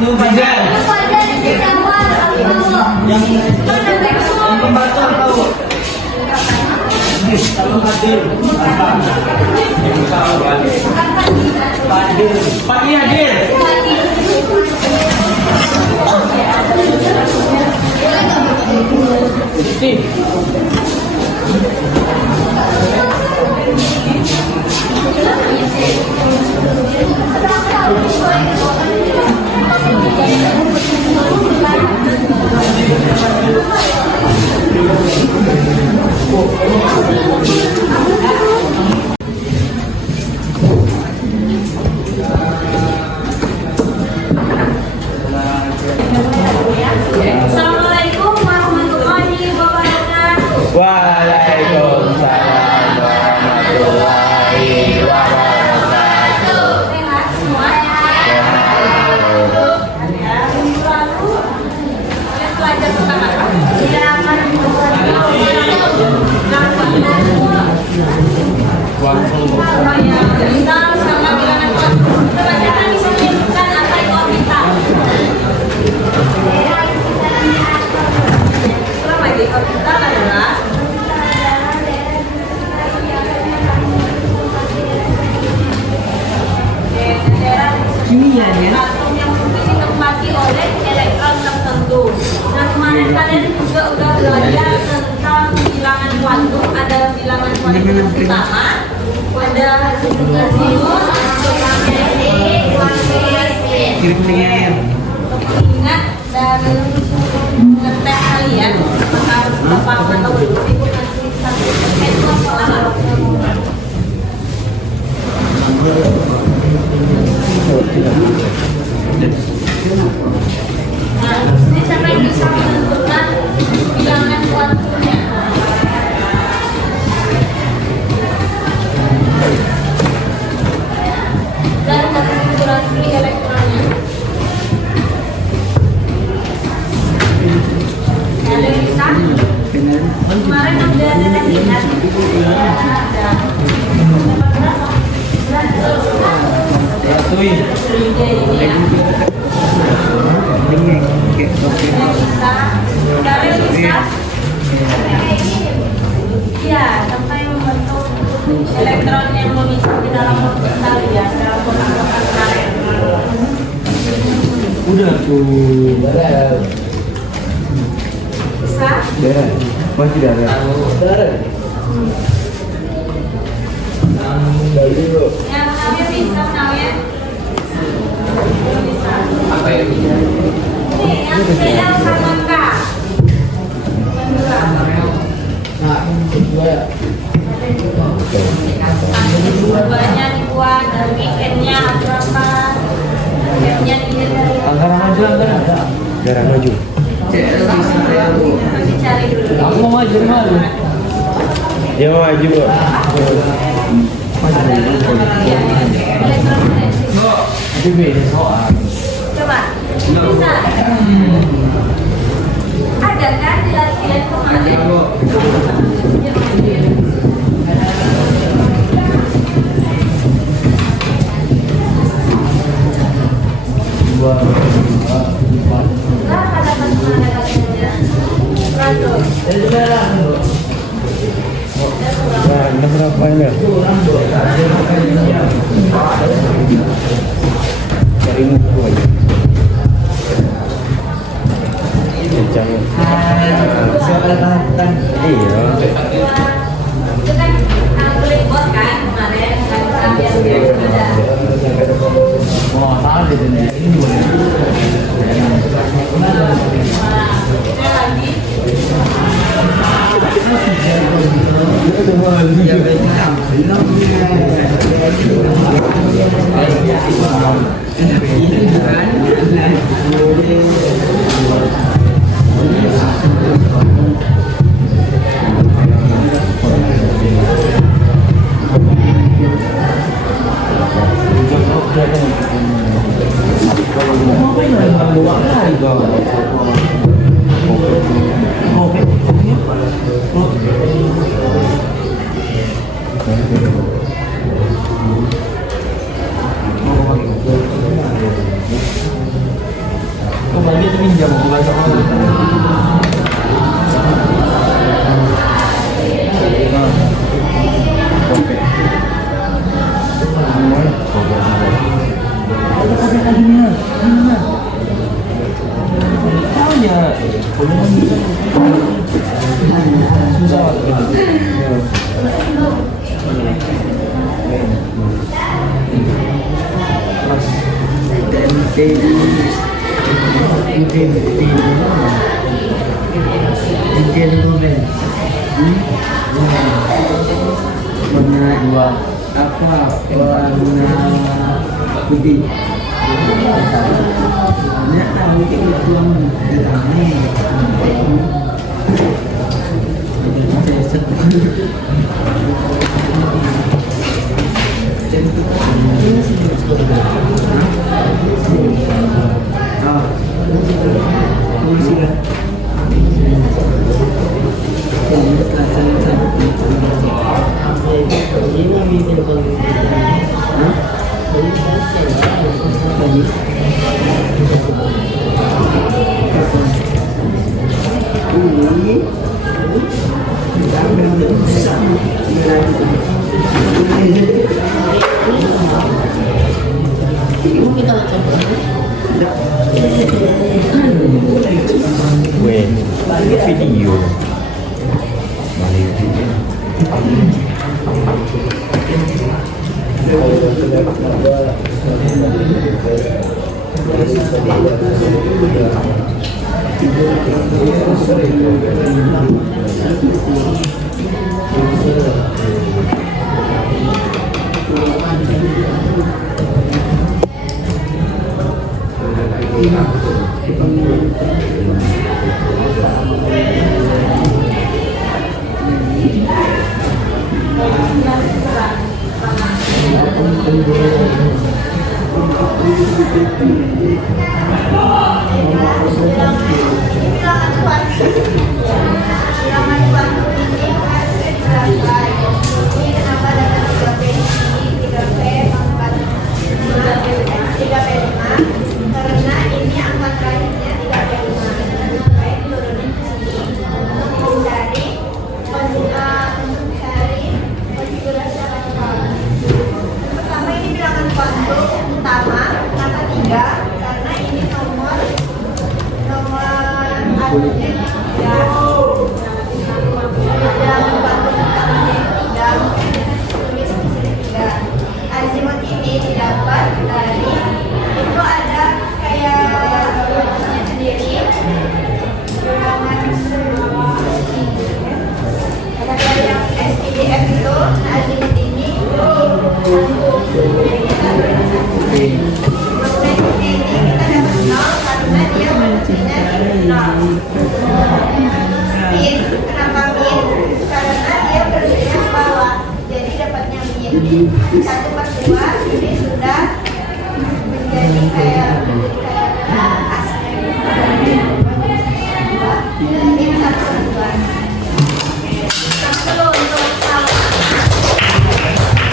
Yang pembantu tahu. Kalau hadir, pagi hadir. Assalamualaikum warahmatullahi wabarakatuh. Waalaikumsalam warahmatullahi wabarakatuh. Sehat semua ya. Minggu lalu kalian belajar tentang apa? Bilangan bintang sama bilangan kuantum. Coba kita bisa menyebutkan apa itu orbital. Ulang lagi, orbital adalah atom yang mungkin ditempati oleh elektron tertentu. Nah, kemarin kalian juga udah belajar tentang bilangan kuantum. Ada bilangan kuantum utama, ada sinus, ingat dan ngetes kalian harus paham atau belum itu nanti satu itu apa? Nah, ini siapa yang bisa menentukan bilangan kuantumnya? Dan konfigurasi elektronnya. Ada yang bisa? Kemarin udah ada lihat. Iya, apa yang membentuk elektron yang memisah di dalam orbital ya, dalam orbital karet. Udah tuh. Bisa? Darah. Masih darah. Darah. Yang namanya bisa namanya? Belum bisa. Apa itu? Ini yang CL sama K. Duanya dibuat dari N-nya berapa? N-nya dilihat dari Anggaran maju, anggaran. Darah maju. nanti cari dulu. Aku mau maju mana? Ya mau maju. Iya, elektromagnetisi. Itu beda soal. Coba, bisa. Ada kan di latihan kemarin? Lah, ada mana latihannya? Ratus. Nah, berapa ini? Cari muku aja. Jangan. Iya. Itu kan blackboard kan kemarin kan biasa ada. Mau tahu di sini. Ini boleh. Lagi. Itu lagi itu pinjam aku baca kamu. Warna dua apa? Warna putih. Banyak tahu itu yang ditanya. Video. Azimut ini didapat dari itu ada kayak sendiri ada kayak yang SPDF itu azimut ini karena dia bentuknya nol. Min, kenapa min? Karena dia bentuknya bawah, jadi dapatnya min. 1/2 ini sudah menjadi kayak asnya. Min 1/2. Lalu untuk Salma,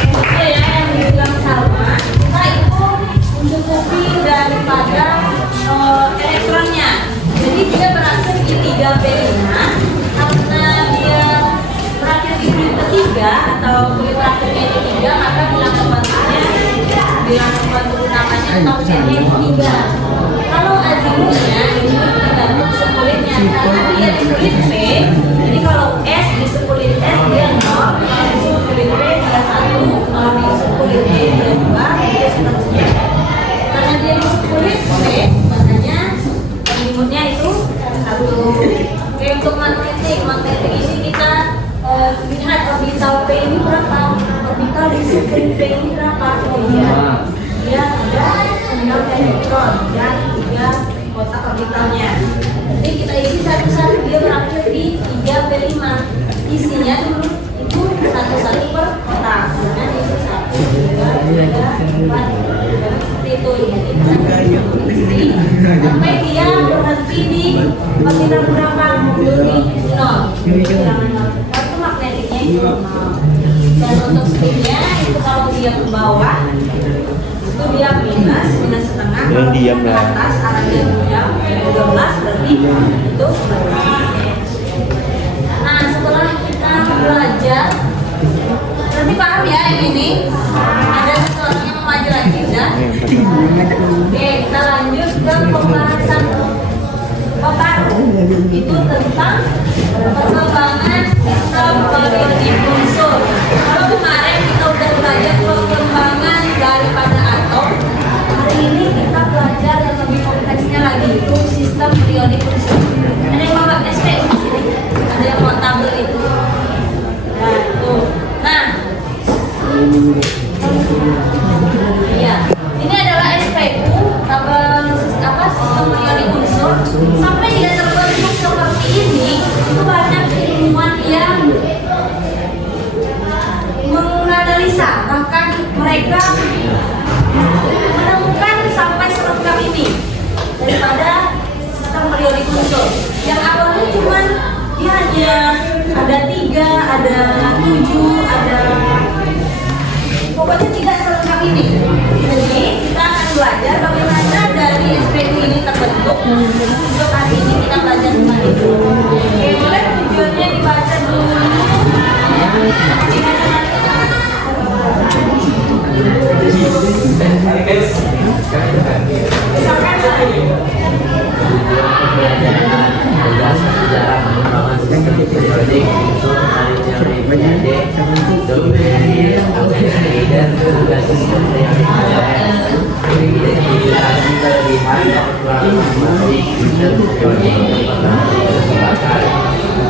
itu ya yang dibilang Salma, kita itu mencukupi daripada elektronnya. Jadi dia berakhir di 3p5 karena dia berakhir di kulit ketiga atau kulit terakhirnya di 3, maka bilangan bantu utamanya atau C-nya 3. Kalau azimutnya ini tergantung sekulitnya karena dia di kulit P. Jadi kalau S di sekulit S dia 0, kalau di sekulit P dia 1, kalau di sekulit E dia 2, dia seterusnya. Karena dia di sekulit P, makanya azimutnya itu 1. Oke, untuk magnetik ini kita lihat orbital P ini berapa, orbital di sekulit P ini berapa. Oh iya, dia ada 6 elektron dan 3 kotak orbitalnya. Jadi kita isi satu-satu, dia berakhir di 3p5. Isinya dulu itu satu-satu per kotak. Karena isi 1, 2, 3, 4, seperti itu ya. Sampai dia berhenti di orbital berapa? Di 0. Itu magnetiknya itu 0. Dan untuk spinnya itu kalau dia ke bawah itu dia minus setengah, diam lah. atas arahnya diam. 13 berarti itu. Nah, setelah kita belajar, berarti paham ya yang ini? Ada sesuatu yang mempelajari tidak? Oke, kita lanjut ke pembahasan baru. Itu tentang perkembangan sistem periodik unsur. Kalau kemarin kita udah belajar perkembangan daripada atom, hari ini kita belajar yang lebih kompleksnya lagi, itu sistem periodik unsur. Ada yang bawa SP? Ada yang bawa tabel itu? Nah, tuh. Nah, iya. Ini adalah SPU, tabel sistem periodik unsur. Sampai dia terbentuk seperti ini, itu banyak ilmuwan yang menganalisa, bahkan mereka menemukan sampai selengkap ini daripada sistem periodik unsur. Yang awalnya cuman dia hanya ada 3, ada 7, ada pokoknya tidak selengkap ini. Jadi kita akan belajar bagaimana dari SPU ini terbentuk. Untuk hari ini kita belajar tentang itu. Oke, boleh tujuannya dibaca dulu. Sejarah pengembangan sistem periodik unsur dan tugas sistem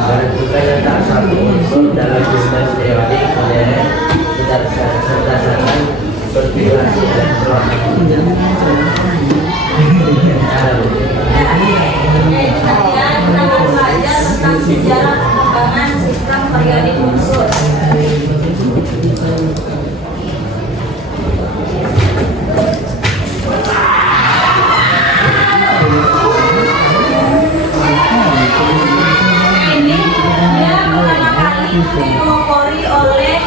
menentukan satu unsur dalam sistem periodik modern berdasarkan konfigurasi elektron. Kita akan belajar tentang sejarah pengembangan sistem periodik unsur. Ini dia pertama kali dipelopori oleh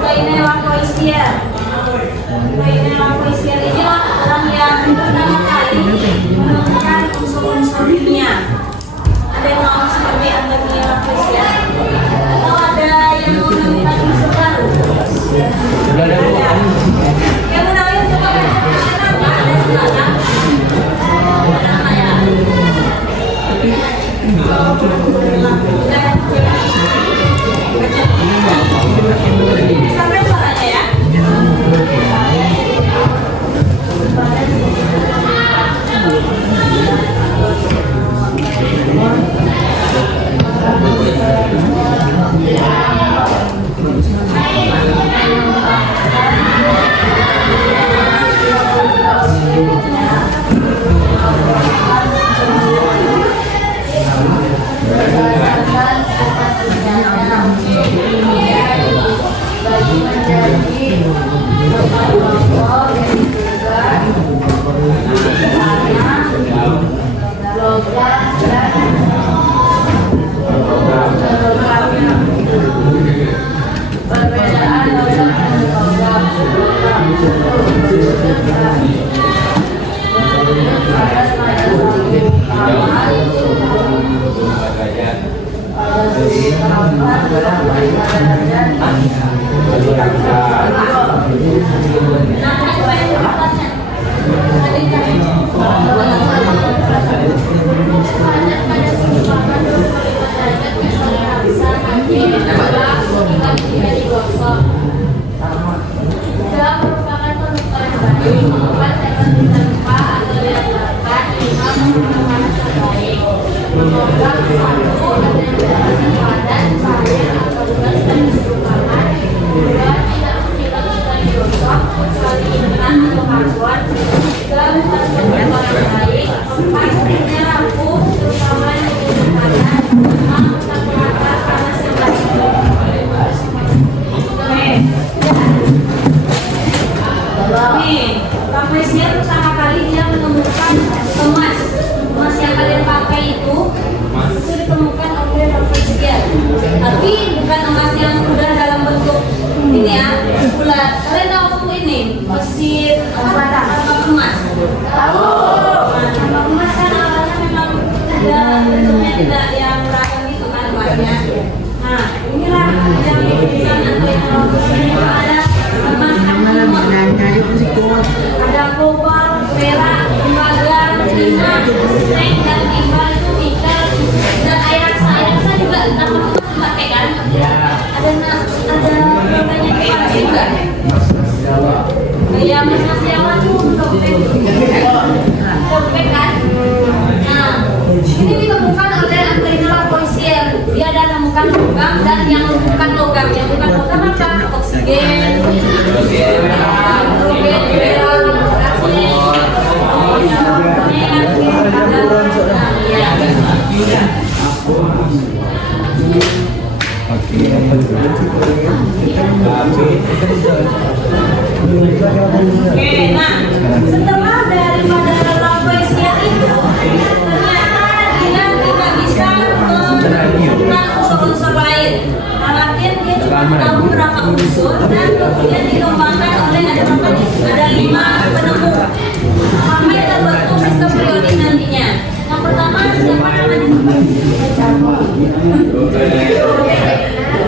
Reine Lavoisier. Reine Lavoisier ini orang yang pertama kali menemukan unsur-unsur kimia. Ada yang mau seperti Antonia Lavoisier? Atau ada yang mau menemukan unsur baru? Ada. Yang mau tahu coba baca nama ada sekarang. Ada nama ya. Sampai suaranya ya. Lavoisier pertama kali dia menemukan emas. Emas yang kalian pakai itu ditemukan oleh Lavoisier. Tapi bukan emas yang udah dalam bentuk ini ya, bulat. Kalian tahu ini mesin tambang emas? Tahu. Tambang emas kan awalnya memang tidak yang beragam itu kan luasnya. Nah, inilah yang dibilang atau yang ada emas ada kobalt, perak, tembaga, timah, seng dan timbal itu nikel dan air raksa juga nama pakai kan? Ada namanya timah juga. Ya mas Jawa tuh dompet kan? Nah, ini ditemukan oleh kriminal polisian. Dia ada menemukan logam dan yang bukan logam, apa? Oksigen, Oke, nah setelah daripada rafflesia itu ternyata dia tidak bisa menemukan unsur-unsur lain. Artinya dia cuma tahu berapa unsur dan kemudian dikembangkan oleh ada 5 penemu sampai terbentuk sistem periodik nantinya. Yang pertama siapa namanya?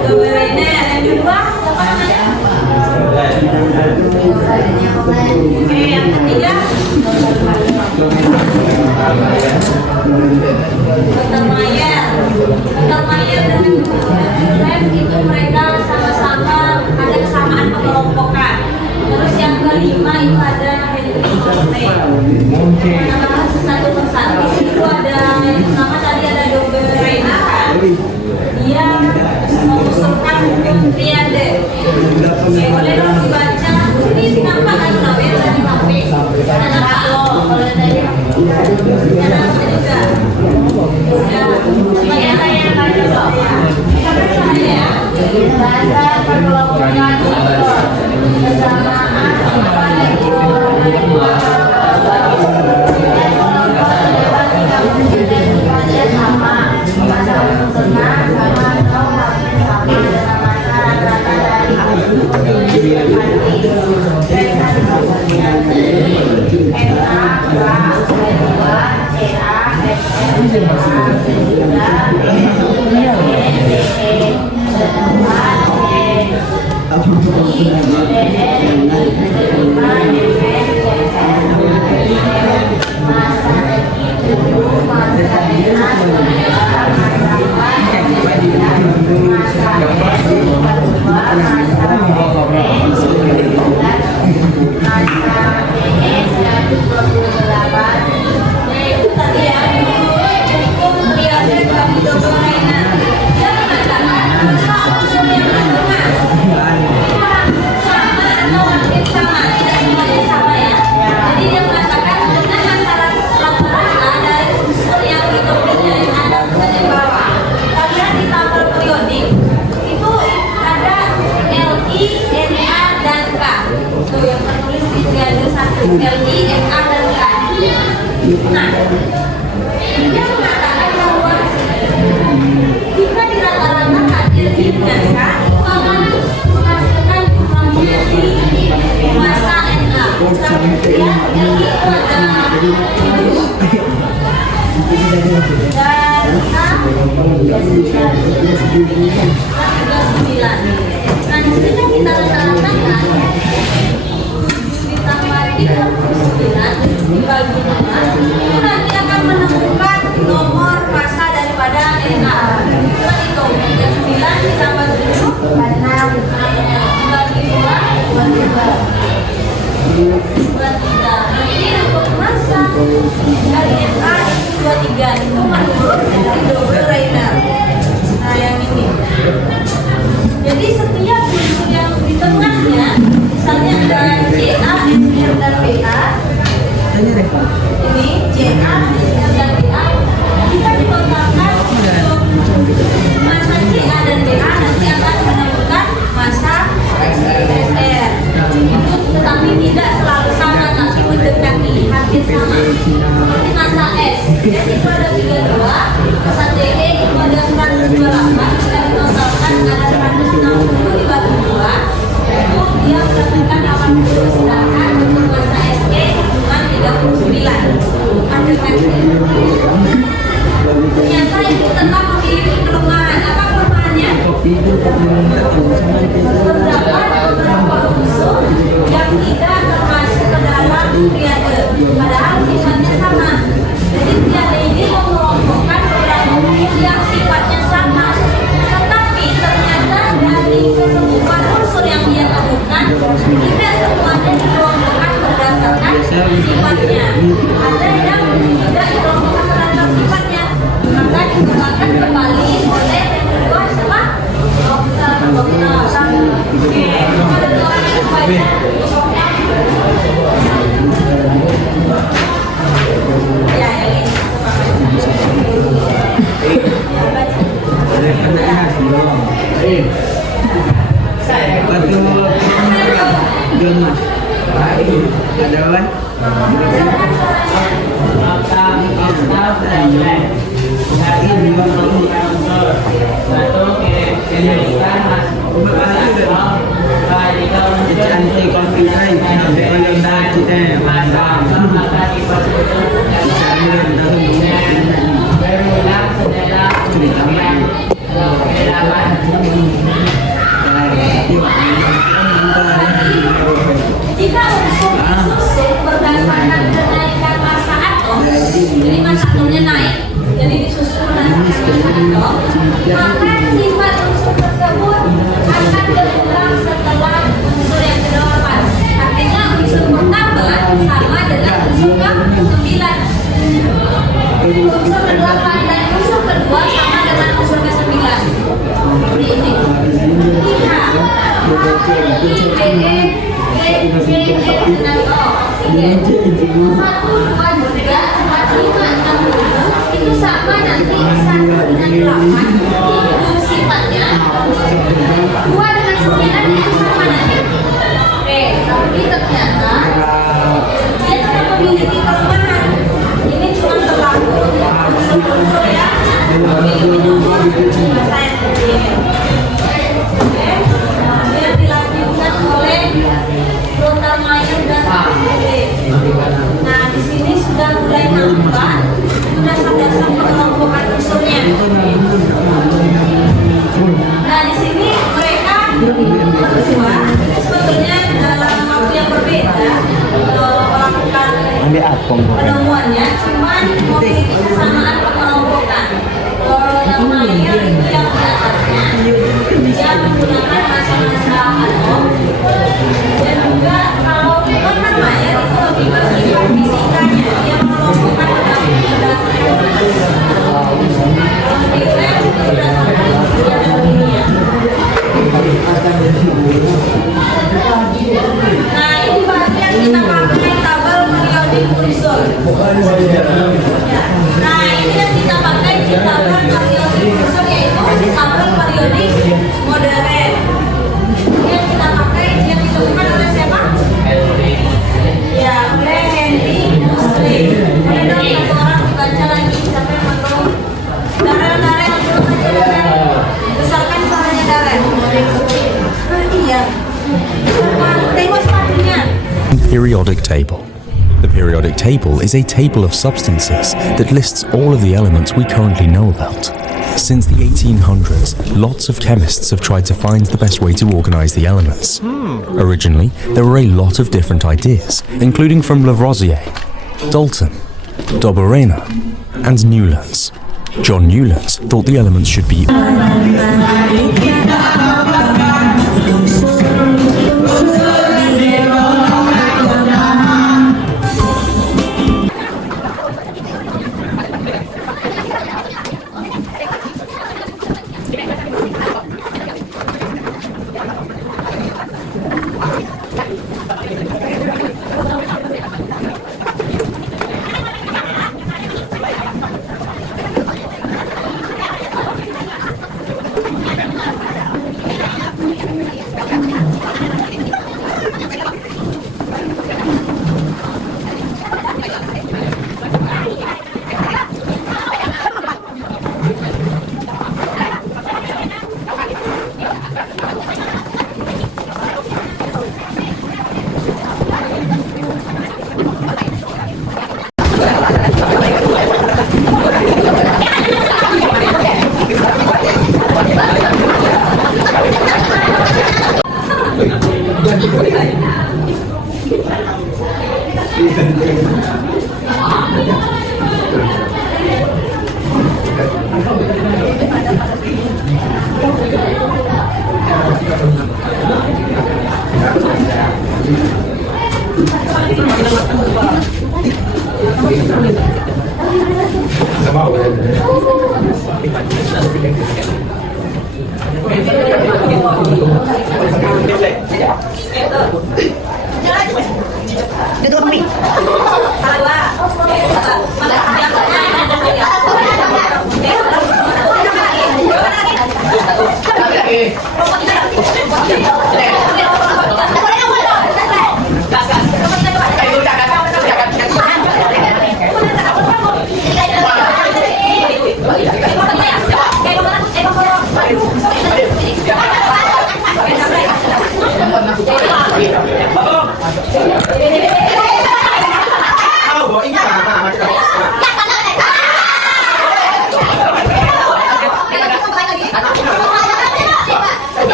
Doberener. Yang kedua siapa namanya? Oke, yang ketiga Dr. Mayer dan Rem itu mereka sama-sama ada kesamaan pengelompokan. Terus yang kelima itu ada Henry Monte. Nah, satu persatu itu ada yang pertama tadi ada Doberener kan? Dia mengusulkan triade. Oke, boleh dong dibaca. Ini nampak kan Nobel tadi pakai. Ada kalau tadi ada juga. Ya, supaya saya baca dong. Saya bahasa perkelompokan kesamaan ternyata yang triade, padahal sifatnya sama. Jadi triade ini mengelompokkan beberapa unsur yang sifatnya sama, tetapi ternyata dari keseluruhan unsur yang dia temukan tidak semuanya dikelompokkan berdasarkan sifatnya. Ada yang tidak dikelompokkan berdasarkan sifatnya, maka dikembangkan kembali oleh yang kedua sama dokter. Oke, ada dua orang yang baca. Ya, ini. Jika unsur disusun berdasarkan kenaikan massa atom, jadi massa atomnya naik, jadi disusun berdasarkan massa atom, maka sifat unsur tersebut akan berkurang setelah unsur yang ke-8. Artinya unsur pertama sama dengan unsur ke-9. Unsur ke-8 dan unsur kedua sama dengan unsur ke-9. Ini. Itu sama nanti 1 dengan 8 itu sifatnya 2 dengan 9 itu sama nanti. Tapi ternyata dia tidak memiliki kelemahan. Ini cuma berlaku untuk unsur-unsur yang memiliki nomor saya yang dilakukan oleh Rottermeier dan Allen. Nah, di sini sudah mulai nampak dasar-dasar pengelompokan unsurnya. Nah, di sini mereka berdua sebetulnya dalam waktu yang berbeda melakukan penemuannya, cuman memiliki kesamaan pengelompokan. Rottermeier itu yang di atasnya, dia menggunakan massa-massa atom, dan juga kalau Rottermeier itu lebih bersifat fisikanya, dia mengelompokkan berdasarkan dunia. Nah, ini bagian kita pakai tabel periodik unsur. Nah, ini yang kita pakai di tabel periodik unsur, yaitu tabel periodik modern. Yang kita pakai yang ditemukan oleh siapa? Ya, oleh Henry Moseley. Boleh dong satu orang dibaca lagi sampai menurut Darel belum aja Darel. Besarkan suaranya Darel. Iya. Tengok sepatunya. Periodic table. The periodic table is a table of substances that lists all of the elements we currently know about. Since the 1800s, lots of chemists have tried to find the best way to organize the elements. Originally, there were a lot of different ideas, including from Lavoisier, Dalton, Dobereiner, and Newlands. John Newlands thought the elements should be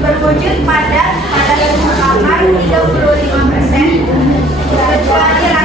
berwujud padat pada kamar 35%, kecuali